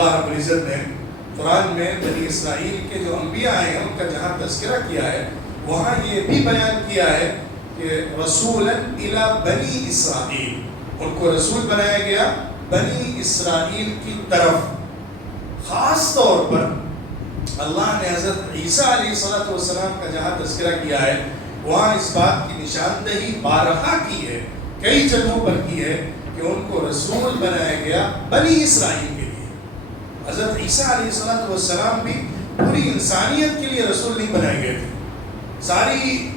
اللہ رب العزت نے قرآن میں بنی اسرائیل کے جو انبیاء ہیں ان کا جہاں تذکرہ کیا ہے وہاں یہ بھی بیان کیا ہے کہ رسولا الی بنی اسرائیل، ان کو رسول بنایا گیا بنی اسرائیل کی طرف۔ خاص طور پر اللہ نے حضرت عیسیٰ علیہ السلام کا جہاں تذکرہ کیا ہے وہاں اس بات کی نشاندہی بارہا کی ہے، کئی جگہوں پر کی ہے کہ ان کو رسول بنایا گیا بنی اسرائیل کے لیے۔ حضرت عیسیٰ علیہ السلام بھی پوری انسانیت کے لیے رسول نہیں بنائے گئے تھے، ساری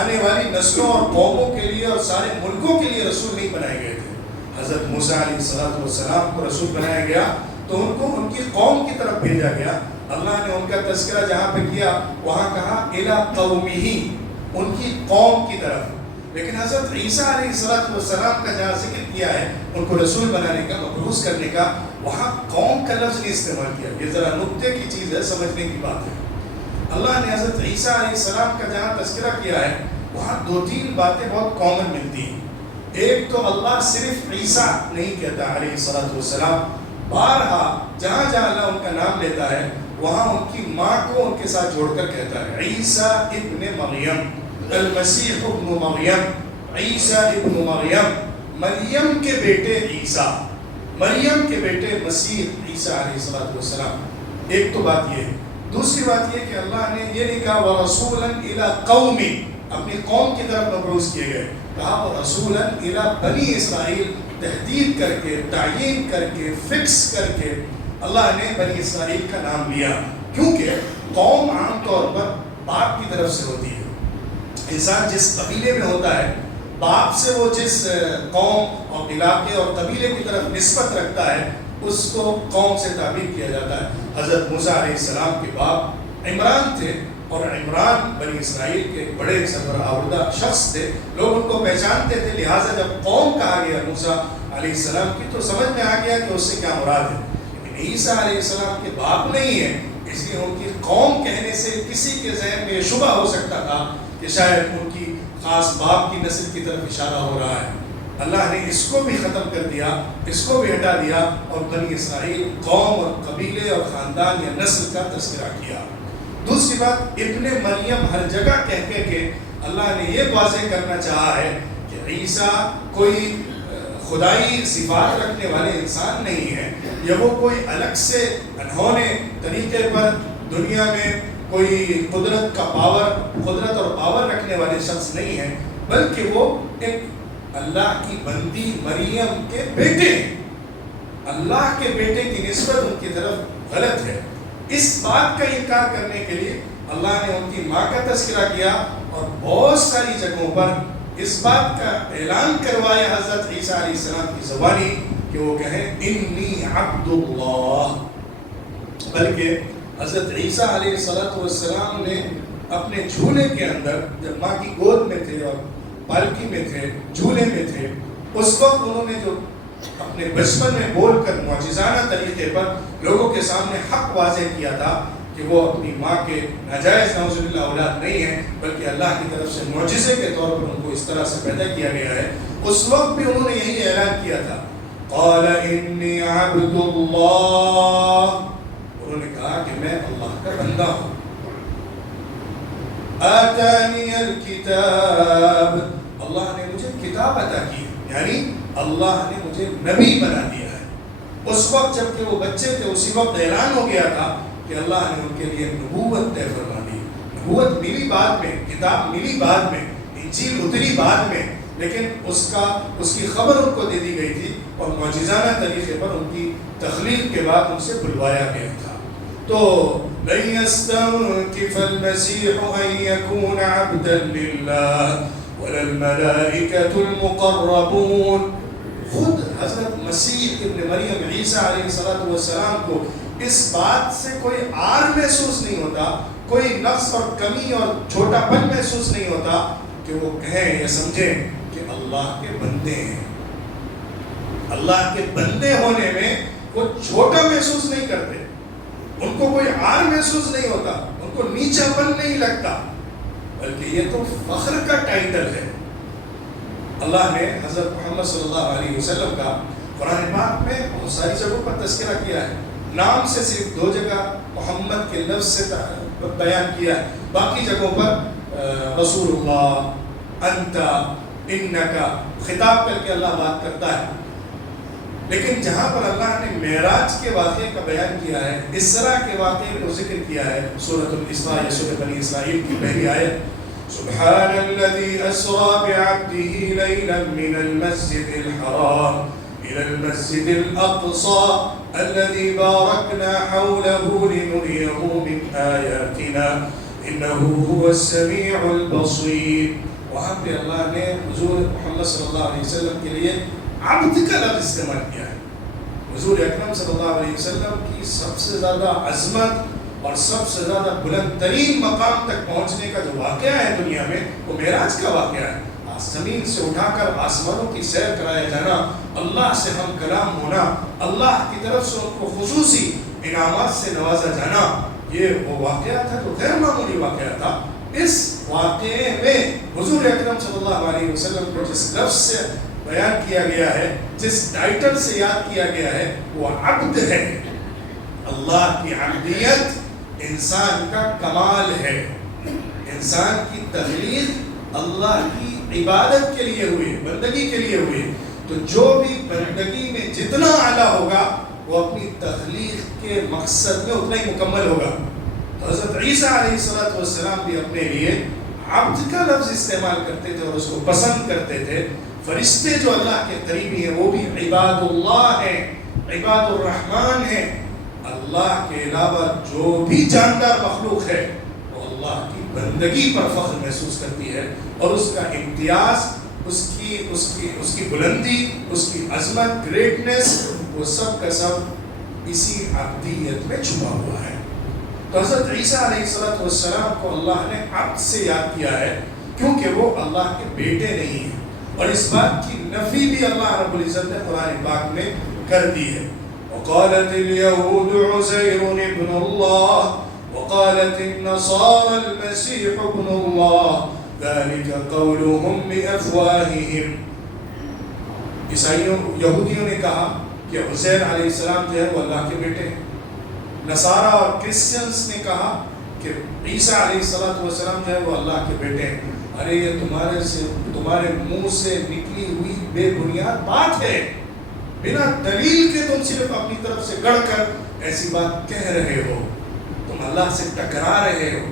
آنے والی نسلوں اور قوموں کے لیے اور سارے ملکوں کے لیے رسول نہیں بنائے گئے تھے۔ حضرت موسیٰ علیہ السلام کو رسول بنایا گیا تو ان کو ان کی قوم کی طرف بھیجا گیا۔ اللہ نے ان کا تذکرہ جہاں پہ کیا وہاں کہا الی قومہ، ان کی قوم کی طرف۔ لیکن حضرت عیسیٰ علیہ السلام کا جہاں ذکر کیا ہے ان کو رسول بنانے کا، مبعوث کرنے کا، وہاں قوم کا لفظ نہیں استعمال کیا۔ یہ ذرا نکتے کی چیز ہے، سمجھنے کی بات ہے۔ اللہ نے حضرت عیسیٰ علیہ السلام کا جہاں تذکرہ کیا ہے وہاں دو تین باتیں بہت کامن ملتی ہیں۔ ایک تو اللہ صرف عیسیٰ نہیں کہتا علیہ السلام، بارہا جہاں جہاں اللہ ان کا نام لیتا ہے وہاں ان کی ماں کو ان کے ساتھ جوڑ کر کہتا ہے عیسیٰ ابن مریم، المسیح ابن مریم، عیسیٰ ابن مریم، مریم کے بیٹے عیسیٰ، مریم کے بیٹے مسیح عیسیٰ علیہ السلام۔ ایک تو بات یہ ہے۔ دوسری بات یہ کہ اللہ نے یہ نہیں کہا وَرَسُولًا إِلَىٰ قَوْمٍ، اپنی قوم کی طرف مبعوث کیے گئے، کہا وَرَسُولًا إِلَىٰ بنی اسرائیل، تحدید کر کے، تعیین کر کے، فکس کر کے اللہ نے بنی اسرائیل کا نام لیا، کیونکہ قوم عام طور پر باپ کی طرف سے ہوتی ہے۔ انسان جس قبیلے میں ہوتا ہے باپ سے وہ جس قوم اور علاقے اور قبیلے کی طرف نسبت رکھتا ہے اس کو قوم سے تعبیر کیا جاتا ہے۔ حضرت موسیٰ علیہ السلام کے باپ عمران تھے اور عمران بنی اسرائیل کے بڑے سربراہ شخص تھے، لوگ ان کو پہچانتے تھے، لہٰذا جب قوم کہا گیا موسیٰ علیہ السلام کی تو سمجھ میں آ گیا کہ اس سے کیا مراد ہے۔ لیکن عیسیٰ علیہ السلام کے باپ نہیں ہے، اس لیے ان کی قوم کہنے سے کسی کے ذہن میں یہ شبہ ہو سکتا تھا کہ شاید ان کی خاص باپ کی نسل کی طرف اشارہ ہو رہا ہے۔ اللہ نے اس کو بھی ختم کر دیا، اس کو بھی ہٹا دیا اور بنی اسرائیل قوم اور قبیلے اور خاندان یا نسل کا تذکرہ کیا۔ دوسری بات ابن مریم ہر جگہ کہہ کے اللہ نے یہ واضح کرنا چاہا ہے کہ عیسیٰ کوئی خدائی صفات رکھنے والے انسان نہیں ہے، یا وہ کوئی الگ سے انہونے طریقے پر دنیا میں کوئی قدرت اور پاور رکھنے والے شخص نہیں ہے، بلکہ وہ ایک اللہ کی بندی مریم کے بیٹے ہیں۔ اللہ کے بیٹے کی نسبت ان کی طرف غلط ہے۔ اس بات کا انکار کرنے کے لیے اللہ نے ان کی ماں کا تذکرہ کیا اور بہت ساری جگہوں پر اس بات کا اعلان کروایا حضرت عیسیٰ علیہ السلام کی زبانی کہ وہ کہیں انی عبد اللہ۔ بلکہ حضرت عیسیٰ علیہ السلام نے اپنے جھولے کے اندر جب ماں کی گود میں تھے اور پالکی میں تھے، جھولے میں تھے، اس وقت انہوں نے جو اپنے بچپن میں بول کر معجزانہ طریقے پر لوگوں کے سامنے حق واضح کیا تھا کہ وہ اپنی ماں کے ناجائز نعوذ باللہ اولاد نہیں ہیں، بلکہ اللہ کی طرف سے معجزے کے طور پر ان کو اس طرح سے پیدا کیا گیا ہے، اس وقت بھی انہوں نے یہی اعلان کیا تھا قال انی عبد اللہ، انہوں نے کہا کہ میں اللہ کا بندہ ہوں۔ آتانی الکتاب، اللہ نے مجھے کتاب عطا کی، یعنی اللہ نے مجھے نبی بنا دیا ہے۔ اس وقت جب کہ وہ بچے تھے اسی وقت اعلان ہو گیا تھا کہ اللہ نے ان کے لیے نبوت طے فرما دی۔ نبوت ملی بعد میں، کتاب ملی بعد میں، انجیل اتری بعد میں، لیکن اس کی خبر ان کو دے دی گئی تھی اور معجزانہ طریقے پر ان کی تخلیق کے بعد ان سے بلوایا گیا تھا۔ تو لن يستنكف المسيح أن يكون عبدا لله ولا الملائكة المقربون۔ خود حضرت مسیح ابن مریم عیسیٰ علیہ السلام کو اس بات سے کوئی عار محسوس نہیں ہوتا، کوئی نقص اور کمی اور چھوٹا پن محسوس نہیں ہوتا کہ وہ کہیں یا سمجھیں کہ اللہ کے بندے ہیں۔ اللہ کے بندے ہونے میں وہ چھوٹا محسوس نہیں کرتے، ان کو کوئی عار محسوس نہیں ہوتا، ان کو نیچا پن نہیں لگتا، بلکہ یہ تو فخر کا ٹائٹل ہے۔ اللہ نے حضرت محمد صلی اللہ علیہ وسلم کا قرآن پاک میں بہت ساری جگہوں پر تذکرہ کیا ہے۔ نام سے صرف 2 جگہ محمد کے لفظ سے بیان کیا ہے، باقی جگہوں پر رسول اللہ، انت، انکا خطاب کر کے اللہ بات کرتا ہے۔ لیکن جہاں پر اللہ نے معراج کے واقعے کا بیان کیا ہے، اسراء کے واقعے کو ذکر کیا ہے، سورۃ الاسراء یا سورۃ بنی اسرائیل کی پہلی آیت، سبحان الذی اسریٰ بعبدہ لیلا من المسجد الحرام إلى المسجد الأقصى الذي باركنا حوله لنريه من آياتنا إنه هو السميع البصير۔ وہاں پہ اللہ نے حضور محمد صلی اللہ علیہ وسلم کے لیے عبد کا لفظ استعمال کیا ہے۔ حضور اکرم صلی اللہ علیہ وسلم کی سب سے زیادہ عظمت اور سب سے زیادہ بلند ترین مقام تک پہنچنے کا جو واقعہ ہے دنیا میں، وہ معراج کا واقعہ ہے۔ زمین سے اٹھا کر آسمانوں کی سیر کرایا جانا، اللہ سے ہم کلام ہونا، اللہ کی طرف سے ان کو خصوصی انعامات سے نوازا جانا، یہ وہ واقعہ تھا جو غیر معمولی واقعہ تھا۔ اس واقعے میں حضور اکرم صلی اللہ علیہ وسلم کو جس لفظ سے بیان کیا گیا ہے، جس ٹائٹل سے یاد کیا گیا ہے، وہ عبد ہے۔ اللہ کی عبدیت انسان کا کمال ہے۔ انسان کی تخلیق اللہ کی عبادت کے لیے ہوئی، بندگی کے لیے ہوئی، تو جو بھی بندگی میں جتنا اعلیٰ ہوگا وہ اپنی تخلیق کے مقصد میں اتنا ہی مکمل ہوگا۔ تو حضرت عیسیٰ علیہ السلام بھی اپنے لیے عبد کا لفظ استعمال کرتے تھے اور اس کو پسند کرتے تھے۔ فرشتے جو اللہ کے قریبی ہیں وہ بھی عباد اللہ ہیں، عباد الرحمن ہیں۔ اللہ کے علاوہ جو بھی جاندار مخلوق ہے وہ اللہ کی بندگی پر فخر محسوس کرتی ہے، اور اس کا امتیاز، اس کی بلندی، اس کی عظمت، گریٹنس، وہ سب کا سب اسی عبدیت میں چھپا ہوا ہے۔ تو حضرت عیسیٰ علیہ السلام کو اللہ نے عبد سے یاد کیا ہے کیونکہ وہ اللہ کے بیٹے نہیں ہیں، اور اس بات کی نفی بھی اللہ رب العزت نے قرآن پاک میں کر دی ہے۔ وقالت اليهود عزير ابن الله وقالت النصارى المسيح ابن الله ذلك قولهم بأفواههم۔ یہودیوں نے کہا کہ عزیر علیہ السلام جو ہے وہ اللہ کے بیٹے ہیں۔ نصارہ اور کرسچنز نے کہا کہ عیسیٰ علیہ السلام جو ہے وہ اللہ کے بیٹے ہیں۔ ارے یہ تمہارے منہ سے نکلی ہوئی بے بنیاد بات ہے، بنا دلیل کے تم صرف اپنی طرف سے گڑھ کر ایسی بات کہہ رہے ہو، تم اللہ سے ٹکرا رہے ہو،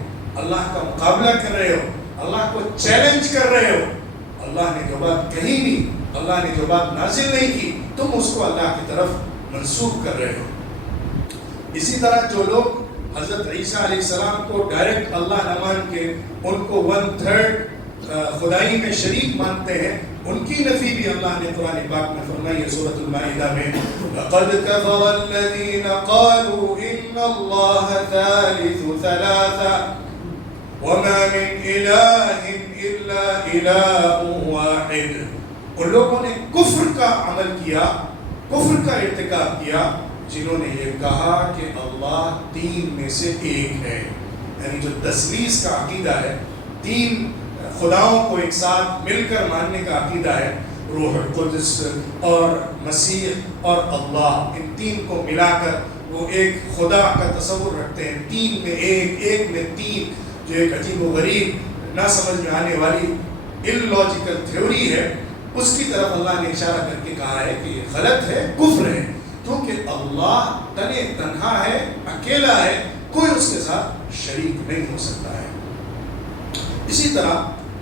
اللہ کا مقابلہ کر رہے ہو، اللہ کو چیلنج کر رہے ہو۔ اللہ نے جو بات کہی نہیں، اللہ نے جو بات نازل نہیں کی، تم اس کو اللہ کی طرف منسوب کر رہے ہو۔ اسی طرح جو لوگ حضرت عیسیٰ علیہ السلام کو ڈائریکٹ اللہ نہ مان کے ان کو 1/3 خدائی میں شریک مانتے ہیں، ان کی نفی بھی اللہ نے قرآن پاک میں فرمائی ہے سورۃ المائدہ میں، لَقَدْ كَفَرَ الَّذِينَ قَالُوا إِنَّ اللَّهَ ثَالِثُ ثَلَاثَةٍ وَمَا مِنْ إِلَٰهٍ إِلَّا إِلَٰهٌ وَاحِدٌ۔ ان لوگوں نے کفر کا عمل کیا، کفر کا ارتکاب کیا، جنہوں نے یہ کہا کہ اللہ 3 میں سے ایک ہے، یعنی جو تثلیث کا عقیدہ ہے، 3 خداؤں کو ایک ساتھ مل کر ماننے کا عقیدہ ہے، روح القدس اور مسیح اور اللہ، ان 3 کو ملا کر وہ ایک خدا کا تصور رکھتے ہیں، 3 میں ایک، ایک میں 3، جو ایک عجیب و غریب نہ سمجھ میں آنے والی اللاجیکل تھیوری ہے، اس کی طرف اللہ نے اشارہ کر کے کہا ہے کہ یہ غلط ہے، کفر ہے، کیونکہ اللہ تنہا ہے، اکیلا ہے، کوئی اس کے ساتھ شریک نہیں ہو سکتا ہے۔ اسی طرح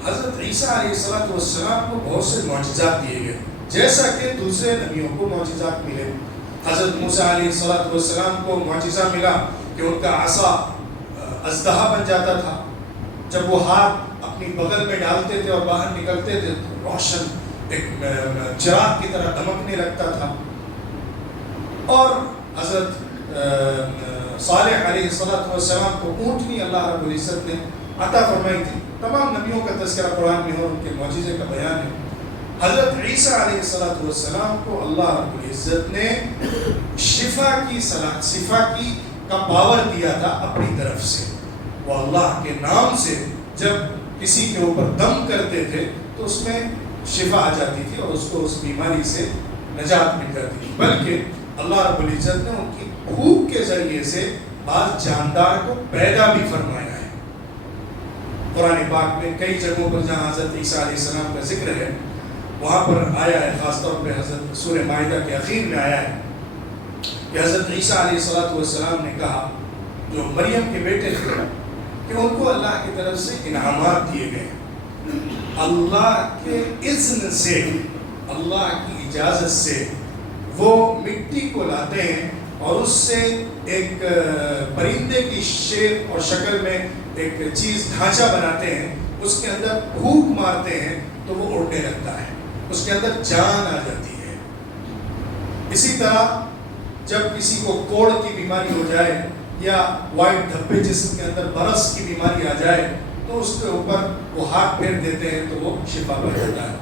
حضرت عیسیٰ علیہ السلام کو بہت سے معجزات دیے گئے، جیسا کہ دوسرے نبیوں کو معجزات ملے۔ حضرت موسیٰ علیہ السلام کو معجزہ ملا کہ ان کا عصا اژدہا بن جاتا تھا، جب وہ ہاتھ اپنی بغل میں ڈالتے تھے اور باہر نکلتے تھے تو روشن ایک چراغ کی طرح دمکنے لگتا تھا۔ اور حضرت صالح علیہ السلام کو اونٹنی اللہ رب العزت نے عطا فرمائی تھی۔ تمام نبیوں کا تذکرہ قرآن میں اور ان کے معجزے کا بیان ہے۔ حضرت عیسیٰ علیہ السلام کو اللہ رب العزت نے شفا کی کا پاور دیا تھا اپنی طرف سے۔ وہ اللہ کے نام سے جب کسی کے اوپر دم کرتے تھے تو اس میں شفا آ جاتی تھی اور اس کو اس بیماری سے نجات مل جاتی تھی، بلکہ اللہ رب العزت نے ان کی بھوک کے ذریعے سے بعض جاندار کو پیدا بھی فرمایا ہے۔ قرآن پاک میں کئی جگہوں پر جہاں حضرت عیسیٰ علیہ السلام کا ذکر ہے وہاں پر آیا ہے، خاص طور پہ حضرت سورہ مائدہ کے اخیر میں آیا ہے کہ حضرت عیسیٰ علیہ السلام نے کہا جو مریم کے بیٹے تھے کہ ان کو اللہ کی طرف سے انعامات دیے گئے، اللہ کے اذن سے، اللہ کی اجازت سے وہ مٹی کو لاتے ہیں اور اس سے ایک پرندے کی شکل اور شکل میں ایک چیز ڈھانچہ بناتے ہیں، اس کے اندر پھونک مارتے ہیں تو وہ اڑنے لگتا ہے، اس کے اندر جان آ جاتی ہے۔ اسی طرح جب کسی کو کوڑ کی بیماری ہو جائے یا وائٹ دھبے جسم کے اندر برس کی بیماری آ جائے تو اس کے اوپر وہ ہاتھ پھیر دیتے ہیں تو وہ شفا پا جاتا ہے۔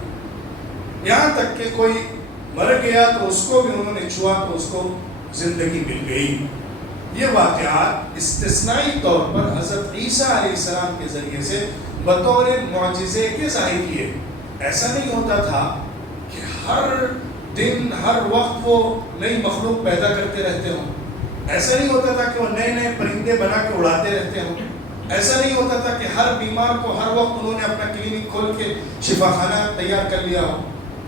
یہاں تک کہ کوئی مر گیا تو اس کو بھی انہوں نے چھوا تو اس کو زندگی مل گئی۔ یہ واقعات استثنائی طور پر حضرت عیسیٰ علیہ السلام کے ذریعے سے بطور معجزے کے ظاہر کیے۔ ایسا نہیں ہوتا تھا کہ ہر دن ہر وقت وہ نئی مخلوق پیدا کرتے رہتے ہوں، ایسا نہیں ہوتا تھا کہ وہ نئے نئے پرندے بنا کے اڑاتے رہتے ہوں، ایسا نہیں ہوتا تھا کہ ہر بیمار کو ہر وقت انہوں نے اپنا کلینک کھول کے شفا خانہ تیار کر لیا ہو،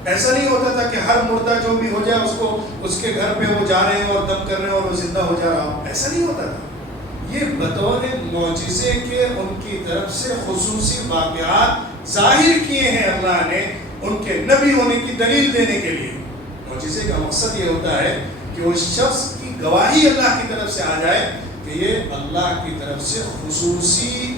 ایسا نہیں ہوتا تھا کہ ہر مردہ جو بھی ہو جائے اس کو اس کے گھر پہ وہ جا رہے ہیں اور دم کر رہے ہیں اور وہ زندہ ہو جا رہا ہو، ایسا نہیں ہوتا تھا۔ یہ بطور معجزے کے ان کی طرف سے خصوصی واقعات ظاہر کیے ہیں اللہ نے ان کے نبی ہونے کی دلیل دینے کے لیے۔ معجزے کا مقصد یہ ہوتا ہے کہ اس شخص کی گواہی اللہ کی طرف سے آ جائے کہ یہ اللہ کی طرف سے خصوصی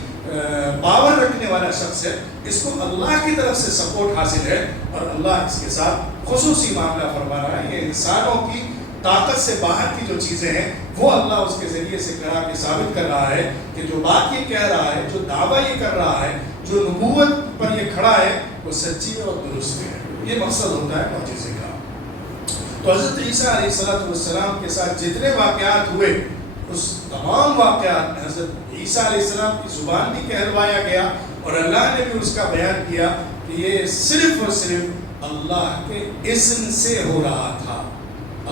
پاور رکھنے والا شخص ہے، اس کو اللہ کی طرف سے سپورٹ حاصل ہے اور اللہ اس کے ساتھ خصوصی معاملہ فرما رہا ہے۔ یہ انسانوں کی طاقت سے باہر کی جو چیزیں ہیں وہ اللہ اس کے ذریعے سے کرا کے ثابت کر رہا ہے کہ جو بات یہ کہہ رہا ہے، جو دعویٰ یہ کر رہا ہے، جو نبوت پر یہ کھڑا ہے وہ سچی اور درست ہے۔ یہ مقصد ہوتا ہے معجزے کا۔ تو حضرت عیسیٰ علیہ السلام کے ساتھ جتنے واقعات ہوئے اس تمام واقعات میں حضرت عیسیٰ علیہ السلام کی زبان بھی کہلوایا گیا اور اللہ نے بھی اس کا بیان کیا کہ یہ صرف اور صرف اللہ کے اذن سے ہو رہا تھا،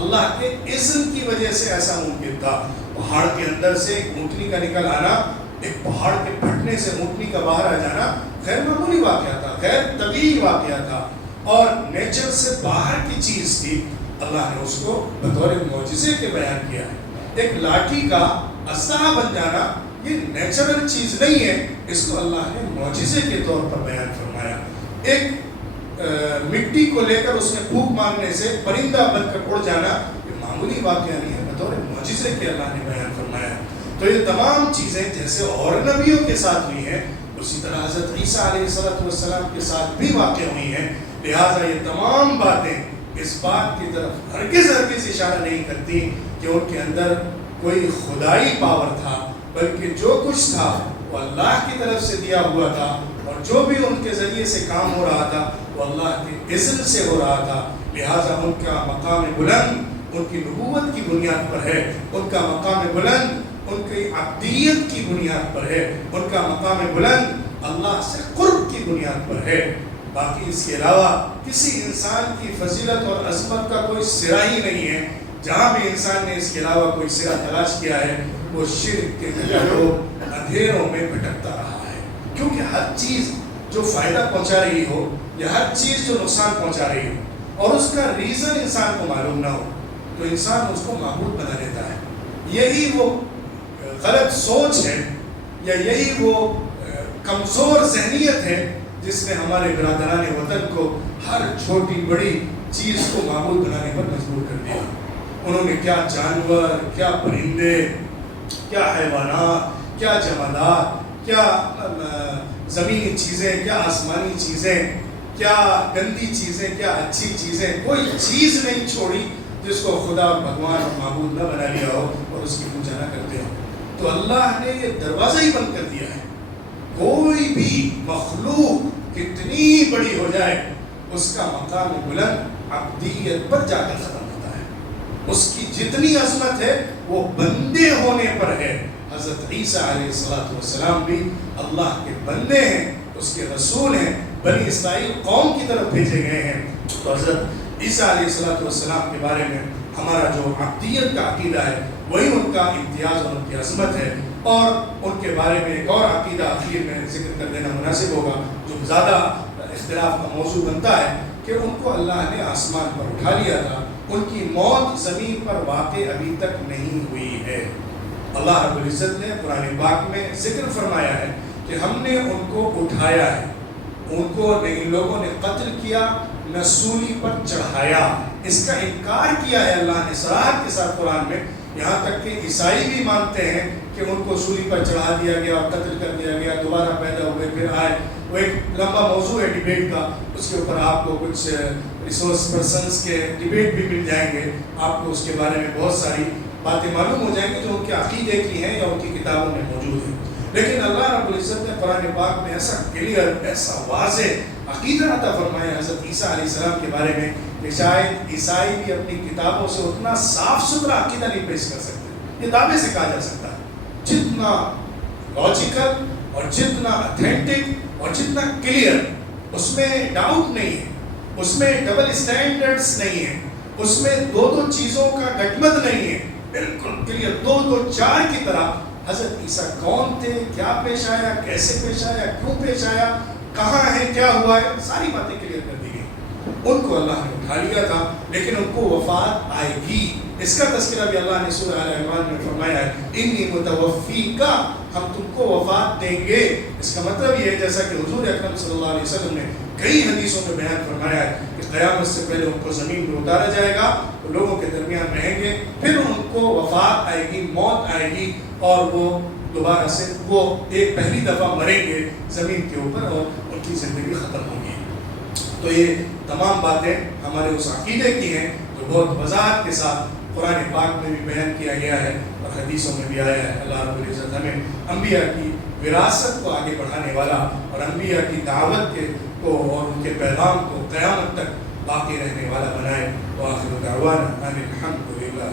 اللہ کے اذن کی وجہ سے ایسا ممکن تھا۔ پہاڑ کے اندر سے ایک اونٹنی کا نکل آنا، ایک پہاڑ کے پھٹنے سے اونٹنی کا باہر آ جانا غیر معمولی واقعہ تھا، غیر طبیعی واقعہ تھا اور نیچر سے باہر کی چیز تھی۔ اللہ نے اس کو بطور معجزے کے بیان کیا ہے۔ ایک لاٹھی کا اسلحہ بن جانا یہ نیچرل چیز نہیں ہے، اس کو اللہ نے معجزے کے طور پر بیان فرمایا۔ ایک مٹی کو لے کر اس میں پھونک مارنے سے پرندہ بن کر اڑ جانا یہ معمولی واقعہ نہیں ہے، بطور معجزے کے اللہ نے بیان فرمایا۔ تو یہ تمام چیزیں جیسے اور نبیوں کے ساتھ ہوئی ہیں اسی طرح حضرت عیسیٰ علیہ السلام کے ساتھ بھی واقع ہوئی ہیں، لہٰذا یہ تمام باتیں اس بات کی طرف ہرگز اشارہ نہیں کرتی کہ ان کے اندر کوئی خدائی پاور تھا، بلکہ جو کچھ تھا وہ اللہ کی طرف سے دیا ہوا تھا اور جو بھی ان کے ذریعے سے کام ہو رہا تھا وہ اللہ کے اذن سے ہو رہا تھا۔ لہٰذا ان کا مقام بلند ان کی نبوت کی بنیاد پر ہے، ان کا مقام بلند ان کی عبدیت کی بنیاد پر ہے، ان کا مقام بلند اللہ سے قرب کی بنیاد پر ہے۔ باقی اس کے علاوہ کسی انسان کی فضیلت اور عظمت کا کوئی سرا ہی نہیں ہے۔ جہاں بھی انسان نے اس کے علاوہ کوئی سرا تلاش کیا ہے وہ شرک کے اندھیروں میں بھٹکتا رہا ہے، کیونکہ ہر چیز جو فائدہ پہنچا رہی ہو یا ہر چیز جو نقصان پہنچا رہی ہو اور اس کا ریزن انسان کو معلوم نہ ہو تو انسان اس کو معبود بنا لیتا ہے۔ یہی وہ غلط سوچ ہے یا یہی وہ کمزور ذہنیت ہے جس نے ہمارے برادران وطن کو ہر چھوٹی بڑی چیز کو معبود بنانے پر مجبور کر دیا۔ انہوں نے کیا جانور، کیا پرندے، کیا حیوانات، کیا جمادات، کیا زمینی چیزیں، کیا آسمانی چیزیں، کیا گندی چیزیں، کیا اچھی چیزیں، کوئی چیز نہیں چھوڑی جس کو خدا اور بھگوان اور معبود نہ بنا لیا ہو اور اس کی پوجا نہ کرتے ہو۔ تو اللہ نے یہ دروازہ ہی بند کر دیا ہے۔ کوئی بھی مخلوق کتنی بڑی ہو جائے اس کا مقام بلند عبدیت پر جا کر ختم ہوتا ہے، اس کی جتنی عظمت ہے وہ بندے ہونے پر ہے۔ حضرت عیسیٰ علیہ السلام بھی اللہ کے بندے ہیں، اس کے رسول ہیں، بنی اسرائیل قوم کی طرف بھیجے گئے ہیں۔ تو حضرت عیسیٰ علیہ السلام کے بارے میں ہمارا جو عبدیت کا عقیدہ ہے وہی ان کا امتیاز اور ان کی عظمت ہے. اور ان کے بارے میں ایک اور عقیدہ آخر میں ذکر کر دینا مناسب ہوگا جو زیادہ اختلاف کا موضوع بنتا ہے کہ ان کو اللہ نے آسمان پر اٹھا لیا تھا. ان کی موت زمین پر واقع ابھی تک نہیں ہوئی ہے. اللہ رب العزت نے قرآن پاک میں ذکر فرمایا ہے کہ ہم نے ان کو اٹھایا ہے. ان کو ان لوگوں نے قتل کیا نہ سولی پر چڑھایا. اس کا انکار کیا ہے اللہ نے صراحت کے ساتھ قرآن میں. یہاں تک کہ عیسائی بھی مانتے ہیں کہ ان کو سولی پر چڑھا دیا گیا اور قتل کر دیا گیا, دوبارہ پیدا ہوئے پھر آئے. وہ ایک لمبا موضوع ہے ڈیبیٹ کا, اس کے اوپر آپ کو کچھ ریسورس پرسنس کے ڈیبیٹ بھی مل جائیں گے. آپ کو اس کے بارے میں بہت ساری باتیں معلوم ہو جائیں گی جو ان کے عقیدے کی ہیں یا ان کی کتابوں میں موجود ہیں. لیکن اللہ رب العزت نے قرآن پاک میں ایسا کلیئر, ایسا واضح عقیدہ عطا فرمایا حضرت عیسیٰ علیہ السلام کے بارے میں کہ شاید عیسائی بھی اپنی کتابوں سے اتنا صاف ستھرا عقیدہ نہیں پیش کر سکتے. یہ دعوے سے کہا جا سکتا ہے جتنا لاجیکل اور جتنا اتھینٹک اور جتنا کلیئر, اس میں ڈاؤٹ نہیں ہے, اس میں ڈبل اسٹینڈرڈز نہیں ہے, اس میں دو چیزوں کا گٹمٹ نہیں ہے, بالکل کلیئر دو چار کی طرح. حضرت عیسیٰ کون تھے, کیا پیش آیا, کیسے پیش آیا, کیوں پیش آیا, کہاں ہے, کیا ہوا ہے, ساری باتیں کلیئر کر دی گئی. ان کو اللہ نے اٹھا لیا تھا لیکن ان کو وفات آئے گی. اس کا تذکرہ بھی اللہ نے سورہ آل عمران میں فرمایا ہے, انی متوفیکا, ہم تم کو وفات دیں گے. اس کا مطلب یہ ہے جیسا کہ حضور اکرم صلی اللہ علیہ وسلم نے کئی حدیثوں میں بیان فرمایا ہے کہ قیامت سے پہلے ان کو زمین میں اتارا جائے گا, وہ لوگوں کے درمیان رہیں گے, پھر ان کو وفات آئے گی, موت آئے گی, اور وہ دوبارہ سے وہ ایک پہلی دفعہ مریں گے زمین کے اوپر اور ان کی زندگی ختم ہوگی. تو یہ تمام باتیں ہمارے اس عقیدے کی ہیں جو بہت وضاحت کے ساتھ قرآن پاک میں بھی بیان کیا گیا ہے اور حدیثوں میں بھی آیا ہے. اللہ رب العزت ہمیں انبیاء کی وراثت کو آگے بڑھانے والا اور انبیاء کی دعوت کے کو اور ان کے پیغام کو قیامت تک باقی رہنے والا بنائے. وآخر دعوانا ان الحمد للہ.